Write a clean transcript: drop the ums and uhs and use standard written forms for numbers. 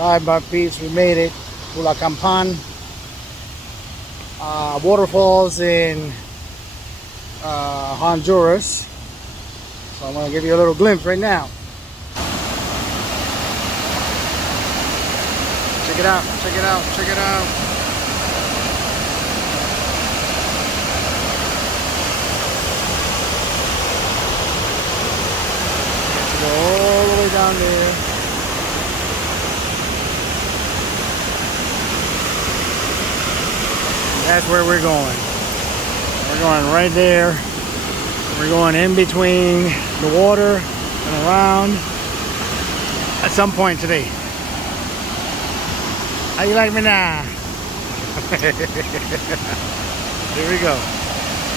Alright, my peeps, we made it. Pulhapanzak, waterfalls in Honduras. So I'm gonna give you a little glimpse right now. Check it out, check it out, check it out. Go all the way down there. That's where we're going. We're going right there. We're going in between the water and around at some point today. How you like me now? Here we go.